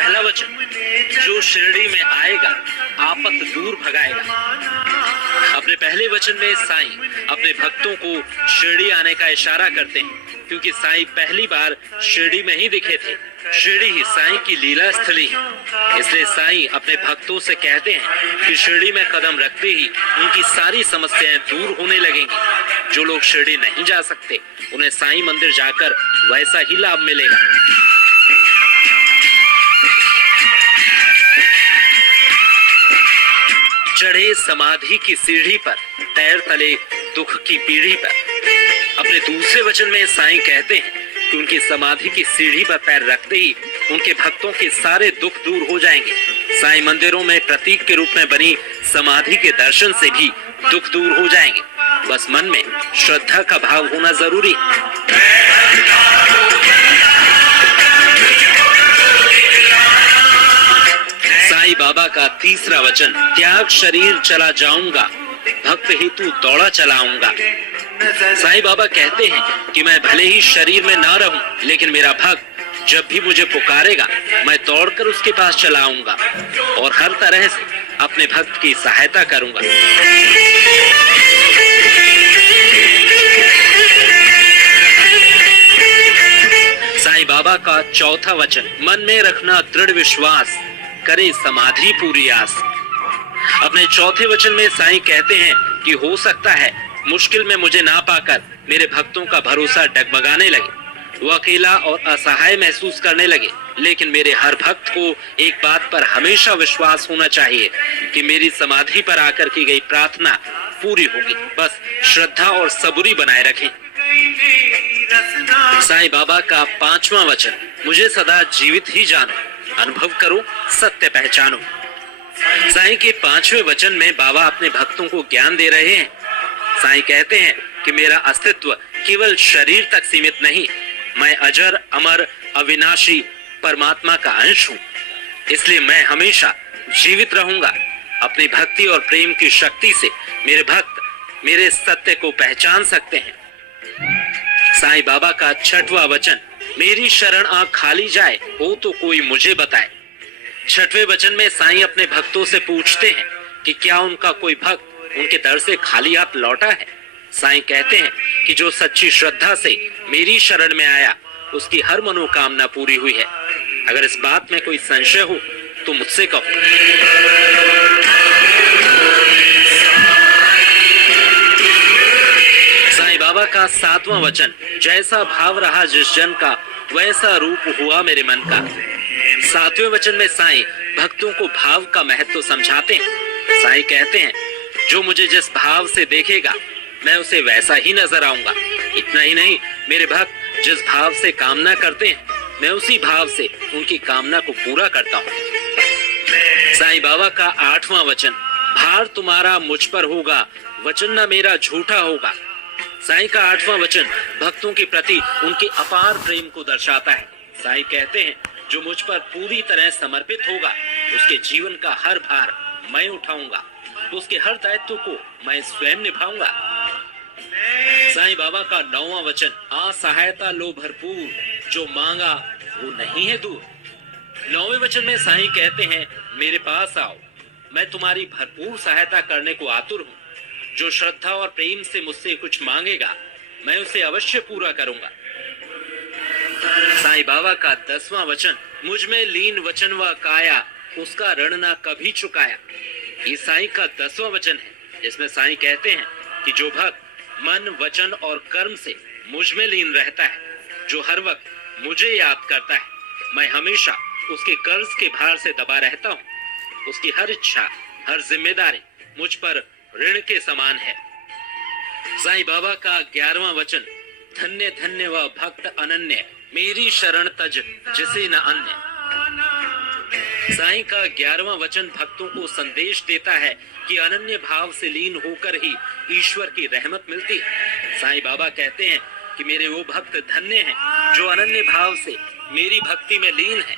पहला वचन, जो शिरडी में आएगा आपत दूर भगाएगा। अपने पहले वचन में साईं अपने भक्तों को शिरडी आने का इशारा करते हैं, क्योंकि साईं पहली बार शिरडी में ही दिखे थे। शिरडी ही साईं की लीला स्थली है, इसलिए साईं अपने भक्तों से कहते हैं कि शिरडी में कदम रखते ही उनकी सारी समस्याएं दूर होने लगेंगी। जो लोग शिरडी नहीं जा सकते उन्हें साईं मंदिर जाकर वैसा ही लाभ मिलेगा। चढ़े समाधि की सीढ़ी पर, पैर तले दुख की पीढ़ी पर। अपने दूसरे वचन में साईं कहते हैं कि उनकी समाधि की सीढ़ी पर पैर रखते ही उनके भक्तों के सारे दुख दूर हो जाएंगे। साईं मंदिरों में प्रतीक के रूप में बनी समाधि के दर्शन से भी दुख दूर हो जाएंगे। बस मन में श्रद्धा का भाव होना जरूरी है। साईं बाबा का तीसरा वचन, त्याग शरीर चला जाऊंगा, भक्त हेतु दौड़ा चलाऊंगा। साईं बाबा कहते हैं कि मैं भले ही शरीर में ना रहूं, लेकिन मेरा भक्त जब भी मुझे पुकारेगा मैं दौड़कर उसके पास चलाऊंगा और हर तरह से अपने भक्त की सहायता करूंगा। साईं बाबा का चौथा वचन, मन में रखना दृढ़ विश्वास, करे समाधि पूरी आस। अपने चौथे वचन में साईं कहते हैं कि हो सकता है मुश्किल में मुझे ना पाकर मेरे भक्तों का भरोसा डगमगाने लगे, वो अकेला और असहाय महसूस करने लगे, लेकिन मेरे हर भक्त को एक बात पर हमेशा विश्वास होना चाहिए कि मेरी समाधि पर आकर की गई प्रार्थना पूरी होगी। बस श्रद्धा और सबूरी बनाए रखें। साईं बाबा का पांचवा वचन, मुझे सदा जीवित ही जानो, अनुभव करो सत्य पहचानो। साईं के पांचवें वचन में बाबा अपने भक्तों को ज्ञान दे रहे हैं। साईं कहते हैं कि मेरा अस्तित्व केवल शरीर तक सीमित नहीं, मैं अजर अमर अविनाशी परमात्मा का अंश हूँ, इसलिए मैं हमेशा जीवित रहूंगा। अपनी भक्ति और प्रेम की शक्ति से मेरे भक्त मेरे सत्य को पहचान सकते हैं। साईं बाबा का छठवां वचन, मेरी शरण आ खाली जाए, हो तो कोई मुझे बताए। छठवें वचन में साईं अपने भक्तों से पूछते हैं कि क्या उनका कोई भक्त उनके दर से खाली हाथ लौटा है। साईं कहते हैं कि जो सच्ची श्रद्धा से मेरी शरण में आया उसकी हर मनोकामना पूरी हुई है। अगर इस बात में कोई संशय हो तो मुझसे कहो। साईं बाबा का सातवां वचन, जैसा भाव रहा जिस जन का वैसा रूप हुआ मेरे मन का। सातवें वचन में साईं भक्तों को भाव का महत्व समझाते हैं। साईं कहते हैं जो मुझे जिस भाव से देखेगा मैं उसे वैसा ही नजर आऊंगा। इतना ही नहीं, मेरे भक्त जिस भाव से कामना करते हैं मैं उसी भाव से उनकी कामना को पूरा करता हूँ। साईं बाबा का आठवां वचन, भार तुम्हारा मुझ पर होगा, वचन न मेरा झूठा होगा। साईं का आठवां वचन भक्तों के प्रति उनके अपार प्रेम को दर्शाता है। साईं कहते हैं जो मुझ पर पूरी तरह समर्पित होगा उसके जीवन का हर भार मैं उठाऊंगा, उसके हर दायित्व को मैं स्वयं निभाऊंगा। साईं बाबा का नौवां वचन, आ सहायता लो भरपूर, जो मांगा वो नहीं है दूर। नौवें वचन में साईं कहते हैं मेरे पास आओ, मैं तुम्हारी भरपूर सहायता करने को आतुर हूँ। जो श्रद्धा और प्रेम से मुझसे कुछ मांगेगा मैं उसे अवश्य पूरा करूंगा। साईं बाबा का 10वां वचन, मुझ में लीन वचन व काया, उसका ऋण ना कभी चुकाया। ये साईं का 10वां वचन है, जिसमें साईं कहते हैं कि जो भक्त मन वचन और कर्म से मुझ में लीन रहता है, जो हर वक्त मुझे याद करता है, मैं हमेशा उसके कर्ज के भार से दबा रहता हूँ। उसकी हर इच्छा हर जिम्मेदारी मुझ पर ऋण के समान है। साईं बाबा का 11वां वचन, धन्य धन्य व भक्त अनन्य, मेरी शरण तज जिसे न अन्य। साईं का 11वां वचन भक्तों को संदेश देता है कि अनन्य भाव से लीन होकर ही ईश्वर की रहमत मिलती है। साईं बाबा कहते हैं कि मेरे वो भक्त धन्य हैं जो अनन्य भाव से मेरी भक्ति में लीन है।